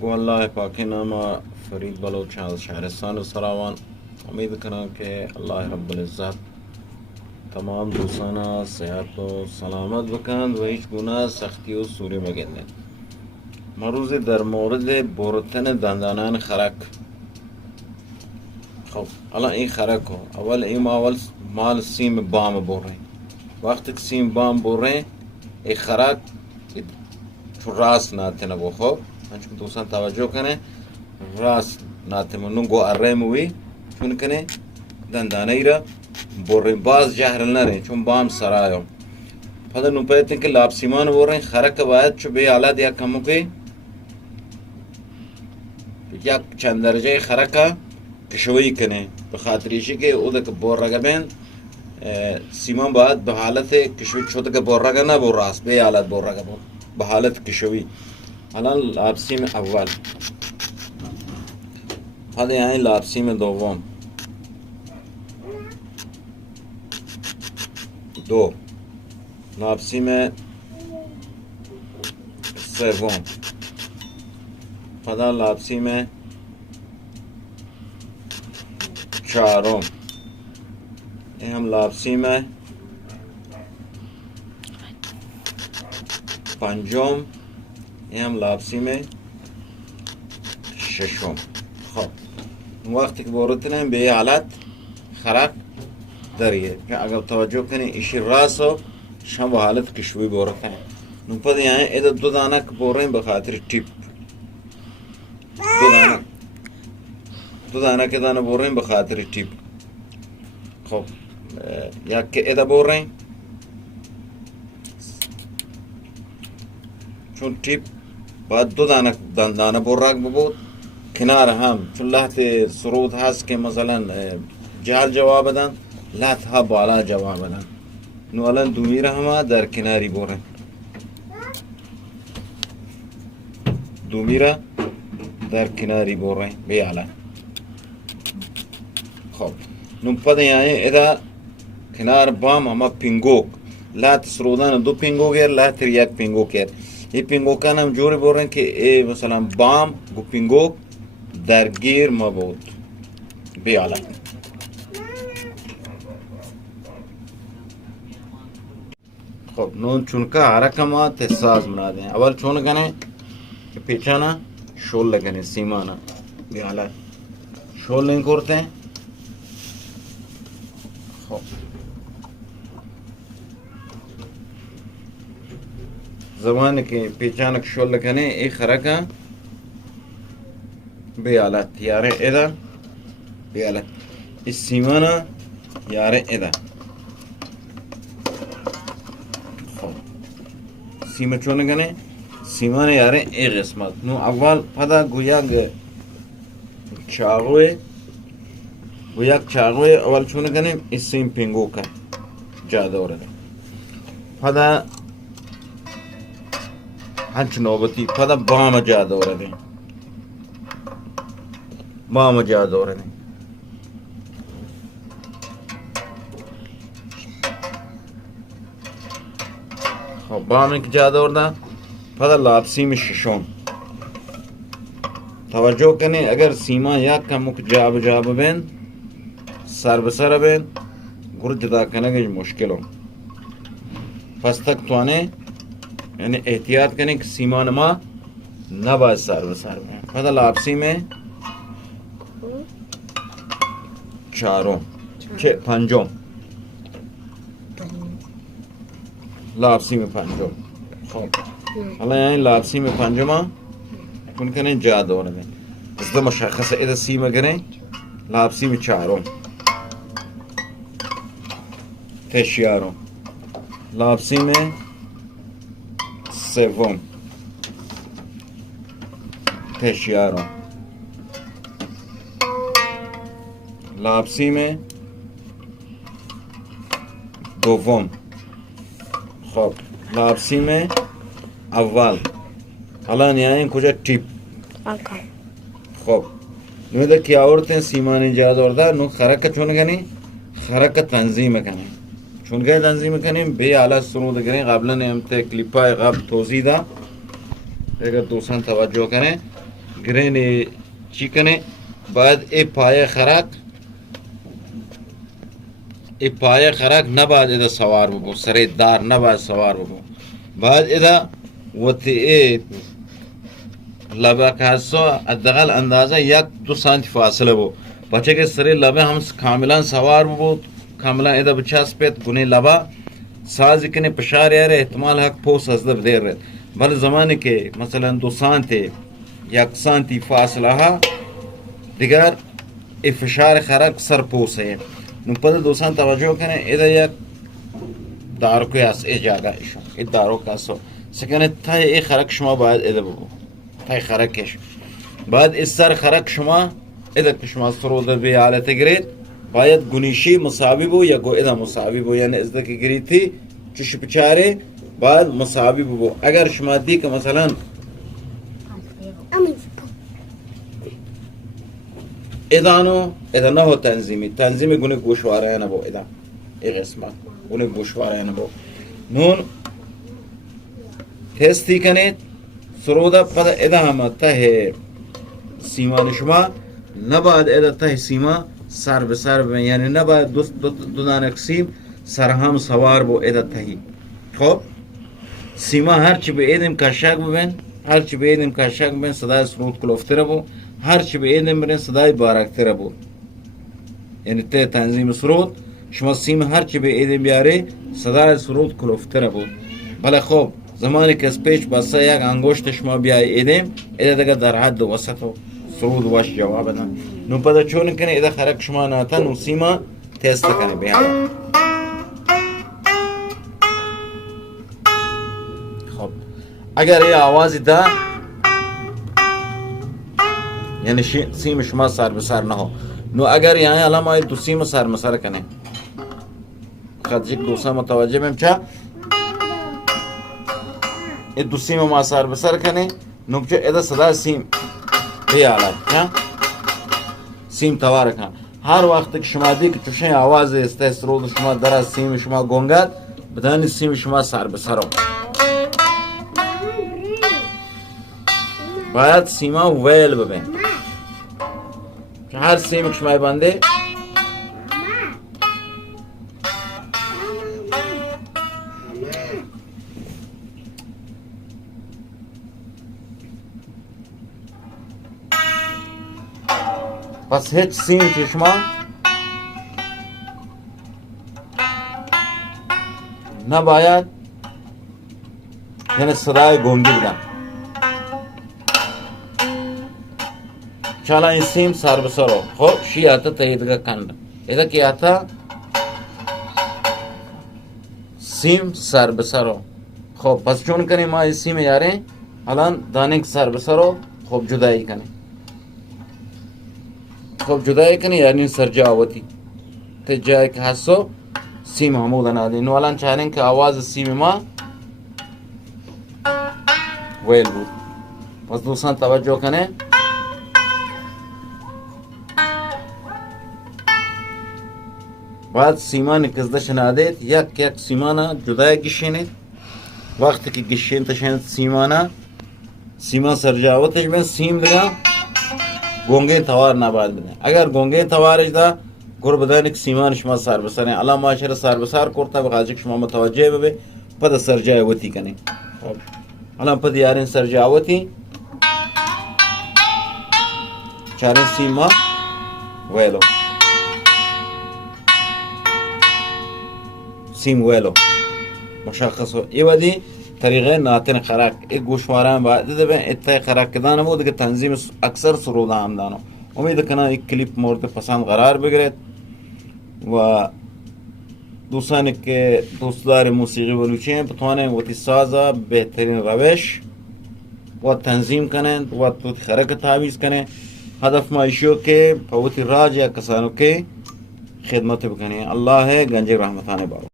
گو الله پاک نام فرید بلوچ از شهرستان سراوان. امید کنم که الله رب العزت تمام دوستان صحت و سلامت بکند و هیچ گونه سختی و سوری بگیرند. ما روز در مورد بردن دندانان خرک. خب الان این خرک ها اول مال سیم بام بره. وقتی که سیم بام بره این خرک چون راست ناتنه بو. خب انچون دوستان توجه کنه راست ناتنه نونگو اره موی چون کنه دندانه ای را بره باز جهرل نره چون بام سرایو پدا نو پیتن که لابسیمان بره خرک باید چو به حالت یا کمو که یک چند درجه خرک کشوی کنه به خاطریشی که او دک بره بین سیمان باید به حالت کشوی چوده که بره نبو راست به حالت بره به حالت کشوی. الان لابسیم اول هذا يعني لابسیم دوم دو لابسیم سوم هذا لابسیم چهارم این هم لابسیم پنجم این هم لابسیم ششم. خب وقتی که بردن به حالت خرک داریه که اگر توجه کنی ایشی راسو شما به حالت کشوی بردن نو پد یعنی ایده دو دانه که بردن به خاطر ٹیپ دو دانه که دانه بردن به خاطر ٹیپ. خب یک که ایده بردن چون ٹیپ بعد دو دانه براق ببود کنار هم چون لحت سرود هست که مثلا جهل جواب بدن لحت ها بالا جواب بدن نو الان دومی را همه در کناری برن دومی را در کناری برن بیالا. خب نو پده یعنی ایده کنار بام همه پینگوک لحت سرودان دو پینگو گر لحت یک پینگو کرد این پینگوکان هم جوری برن که مثلا بام گو پینگوک درگیر ما بود بیالا. خب نون چونکه حرکه ما تساز منا دیں اول چون کنه که پیچانا شول لگنه سیمانا بیالا شول نہیں کرتے ہیں. خب زمانی که پیچانا شول لگنه ای خرکه بیالا یاره ایده بیالا اس سیمانا یاره ایده. سیمه چونه کنه سیمان یاره ای قسمت نو اول پدا گویاگ چاقوی اول چونه کنه اس سیم پینگو که جا دوره پدا هنچ نوبتی پدا بام جا دوره ده بام جا دوره ده. خب بامی که جا دورده پدا لابسیم ششم توجه کنی اگر سیما یک کم جا بین سر بسر بین گر جدا کنگش مشکلو پس تک توانه یعنی احتیاط کنی که سیمان ما نباید سر بسر بین. پدا لابسیم چهارم پنجم لابسیم پنجم. خب حالا یعنی لابسیم پنجم کن کنه جا دوره بین از ده مشخص ایده سیمه گره لابسیم چهارم تشیارم لابسیم سوم تشیارم لابسیم دوم. خب لابسیم اول حالا نیاییم کجا ٹیپ. خب نویده که آورتن سیمانی جا دورده نو خرک چون کنی خرک تنظیم کنیم چون که تنظیم کنیم به حالت سرود گرین قبلا هم ته کلیپای قبل توضیح ده अगर दोस्तों तवज्जो करें ग्रेन चिकन बाद ए पाया खराक न बाद इधर सवार बबो सरेदार न बाद सवार बबो बाद इधर वती ए लबा खासो अदगल अंदाजा यक 2 सेंटी फासले बो बचे के सरे लबे हम कामिलान सवार बबो कामिलान इधर बचास पे गुने लबा साज इकने पशार यार एहतमाल हक पोस हजब देर रहे भले ज़माने के मसलन 2 सेंटी 1 सेंटी फासला हा दिगर ए फशार खराक सर पोस है नपद दोस्तों तवज्जो करें इधर एक दारो के आस ए जागा इशो ए दारो का सो सकने था ए खरक शुमा बाद इधर बबो था खरकश बाद इस सर खरक शुमा इधर शुमा सरोद बे हालत ग्रेड बायत गुनिशी मुसाविबो या गो इधर मुसाविबो यानी इस की गिरी थी चुश पिचारे बाद मुसाविबो अगर शुमा दी का मसलन इदानो इधर ना हो तंजीमी गुने गोशवारा है ना वो इधर एक इसमा गुने गोशवारा है ना वो नून टेस्टी कने सरोदा पद इधर हम तहे सीमा निशमा नबाद इधर तहे सीमा सर बसर यानी नबाद दुनानक सीम सरहम सवार वो इधर तही खूब सीमा हर चिब एदम का शक बन हर चिब एदम का शक बन सदा सरूद कुलफ्तर वो हर चिब एदम बन सदाई बारक तेरा वो यानी ते तंजीम सरूद शुमा सीम हर चिब एदम यारे सदा सरूद कुलफ्तर वो भले खूब ज़माने के स्पेच बस एक अंगोष्ठ शुमा बिया एदम इधर तक दर हद वसत हो सरूद वश जवाब ना नु पता चोन कने इधर खरक शुमा ना था नु सीमा टेस्ट कने बिया अगर ये आवाज दा यानी सीम शुमा सार बसार ना हो नो अगर यहाँ अलामा तो सीम सार मसार कने खदजिक दूसरा मतवज्जे में चा ये दूसरी में मासार बसार कने नुकचे इधर सदा सीम ये आला क्या सीम तवा रखा हर वक्त शुमा दी कि चुशे आवाज इस्ते सरोद शुमा दरा सीम शुमा गोंगात बदानी सीम शुमा सार बसारो बाद सीमा वेल बबे हर सीम शुमाई बंदे बस हिच सीम चश्मा न बायात यानी सदाई गोंगी बदा चला सीम सार बसरो हो शी आता तयदगा कंड इधर क्या आता सीम सार बसरो हो बस चुन कने मा इसी में यारे हलान दानिक सार बसरो खूब जुदाई कने खूब जुदाई कने यानी सरजावती ते जाए के हसो सीम हमूद ना दी नवालान चाहने के आवाज सीम मा वेल बू बस दूसरा तवज्जो कने बाद सीमा ने किसदश नादेत यक सीमाना जुदाई गिशेने वक्त की गिशेन तशेन सीमाना सीमा सरजावत में सीम लगा गोंगे तवार नाबाद बने अगर गोंगे तवार इदा गुरबदानिक सीमा नशमा सार बसने अला माशर सार बसार कोरता बगाजिक शमा मतवज्जे बे पद सरजावती कने अला पद यारें सरजावती चारे सीमा वेलो सीम वेलो मशخصو इवदी तरीक़े नातिन खराक एक गोशवारा बाद दबे इत्ते खराक कदान वो दे तंजीम अक्सर सरोदा आमदानो उम्मीद करना एक क्लिप मोर पे पसंद करार बगरे व दूसरा ने के दोस्तदार मौसीकी बलूची बतवाने वो साजा बेहतरीन रवेश व तंजीम कने व तो खरक तावीज कने हदफ माइशो के बहुत राज या कसानों के खिदमत बकने अल्लाह है गंजे रहमताने बारो